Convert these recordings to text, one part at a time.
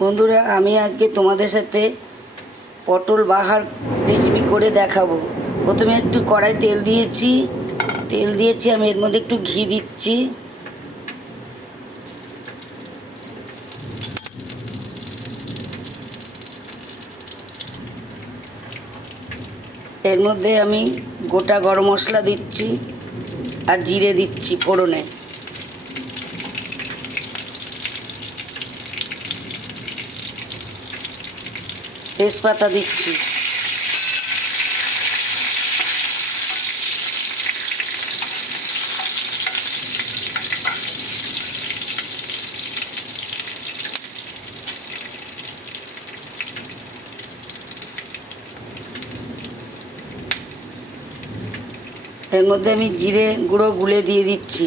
বন্ধুরা, আমি আজকে তোমাদের সাথে পটল বাহার রেসিপি করে দেখাবো। প্রথমে একটু কড়াই তেল দিয়েছি, আমি এর মধ্যে একটু ঘি দিচ্ছি। এর মধ্যে আমি গোটা গরম মশলা দিচ্ছি আর জিরে দিচ্ছি ফোড়নে। তেজপাতা দিচ্ছি। এর মধ্যে আমি জিরে গুঁড়ো গুলে দিয়ে দিচ্ছি।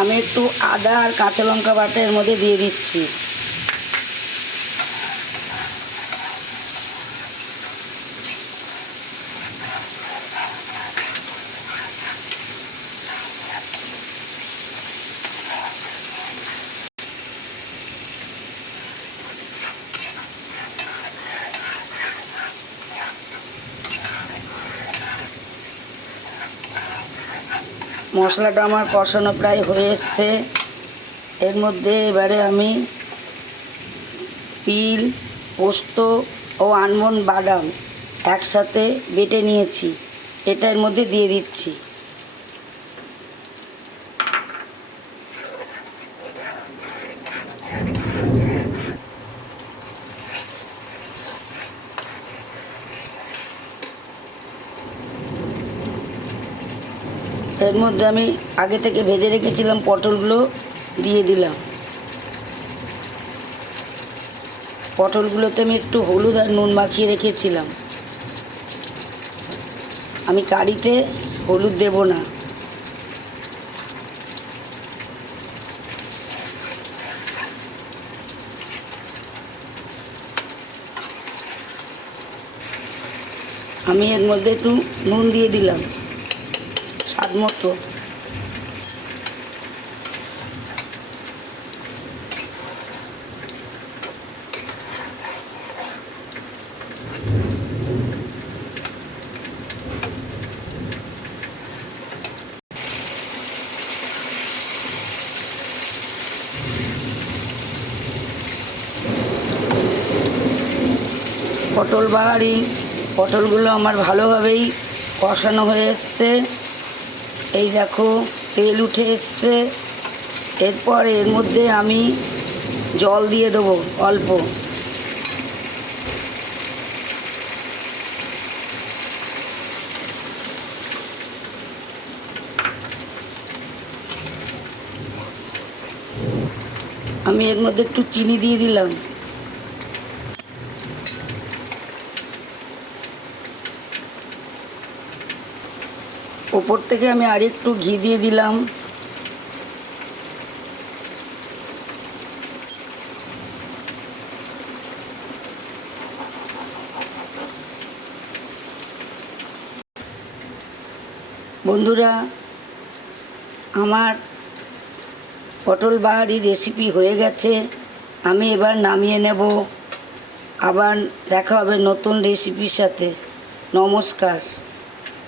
আমি একটু আদা আর কাঁচা লঙ্কা বাটা এর মধ্যে দিয়ে দিচ্ছি। মশলাটা আমার কষানো প্রায় হয়ে এসছে। এর মধ্যে এবারে আমি তিল, পোস্ত ও আলমন্ড বাদাম একসাথে বেটে নিয়েছি, এটা এর মধ্যে দিয়ে দিচ্ছি। এর মধ্যে আমি আগে থেকে ভেজে রেখেছিলাম পটলগুলো দিয়ে দিলাম। পটলগুলোতে আমি একটু হলুদ আর নুন মাখিয়ে রেখেছিলাম। আমি কারিতে হলুদ দেব না। আমি এর মধ্যে একটু নুন দিয়ে দিলাম স্বাদ মতো। পটল বাহারি পটলগুলো আমার ভালোভাবেই কষানো হয়ে এসছে। এই দেখো তেল উঠে এসছে। এরপর এর মধ্যে আমি জল দিয়ে দেবো অল্প। আমি এর মধ্যে একটু চিনি দিয়ে দিলাম। ওপর থেকে আমি আরেকটু ঘি দিয়ে দিলাম। বন্ধুরা, আমার পটল বাহারি রেসিপি হয়ে গেছে। আমি এবার নামিয়ে নেব। আবার দেখা হবে নতুন রেসিপির সাথে। নমস্কার।